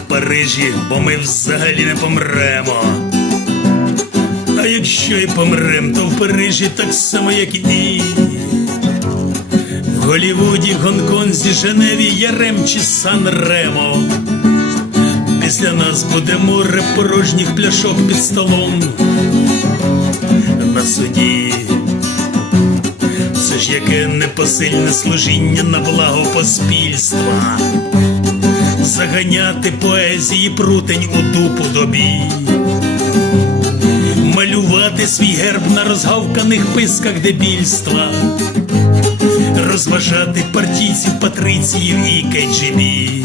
Парижі, бо ми взагалі не помремо. А якщо і помрем, то в Парижі так само, як і. В Голівуді, Гонконзі, Женеві, Ярем чи Сан-Ремо. Після нас буде море порожніх пляшок під столом. На суді. Це ж яке непосильне служіння на благо поспільства. Заганяти поезії прутень у дупу добі. Малювати свій герб на розгавканих писках дебільства. Розважати партійців, патриціїв і кейджибі.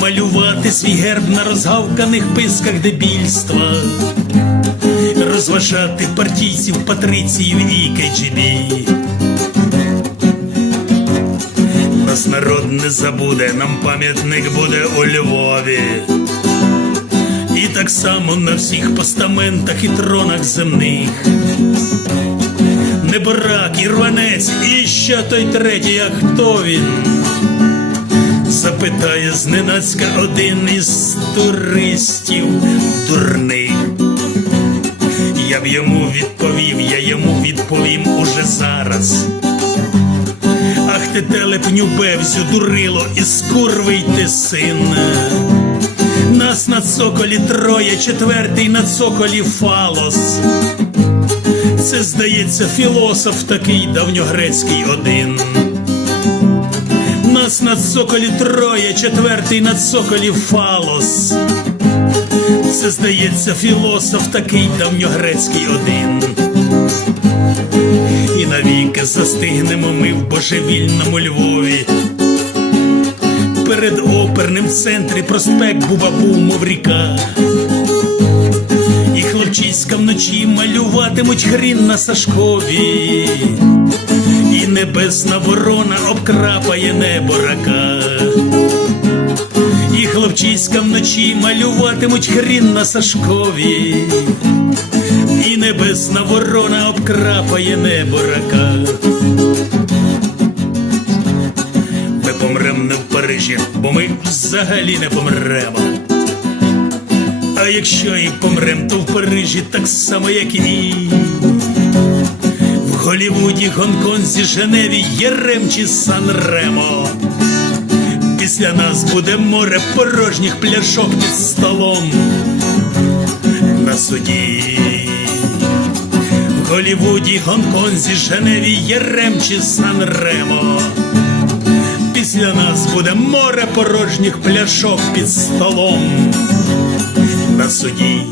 Малювати свій герб на розгавканих писках дебільства. Розважати партійців, патриціїв і кейджибі. Нас народ не забуде, нам пам'ятник буде у Львові. І так само на всіх постаментах і тронах земних. Неборак, і рванець, і ще той третій, а хто він? Запитає зненацька один із туристів дурних. Я б йому відповів, я йому відповім уже зараз. Ах телепню бевзю, дурило, і скурвий ти син. Нас на цоколі троє, четвертий на цоколі фалос. Це, здається, філософ такий давньогрецький один. Нас на цоколі троє, четвертий на цоколі фалос. Це, здається, філософ такий давньогрецький один. І навіки застигнемо ми в божевільному Львові. Перед оперним в центрі проспект Бубабу, мов ріка. І хлопчиська вночі малюватимуть хрін на Сашкові. І небесна ворона обкрапає небо рака. І хлопчиська вночі малюватимуть хрін на Сашкові. Небесна ворона обкрапає небо рака. Ми помрем не в Парижі, бо ми взагалі не помремо. А якщо і помрем, то в Парижі так само, як і в Голівуді, Гонконзі, Женеві, Єрем чи Сан-Ремо. Після нас буде море порожніх пляшок під столом на суді. Голівуді, Гонконзі, Женеві, Єрем чи Сан-Ремо. Після нас буде море порожніх пляшок під столом на суді.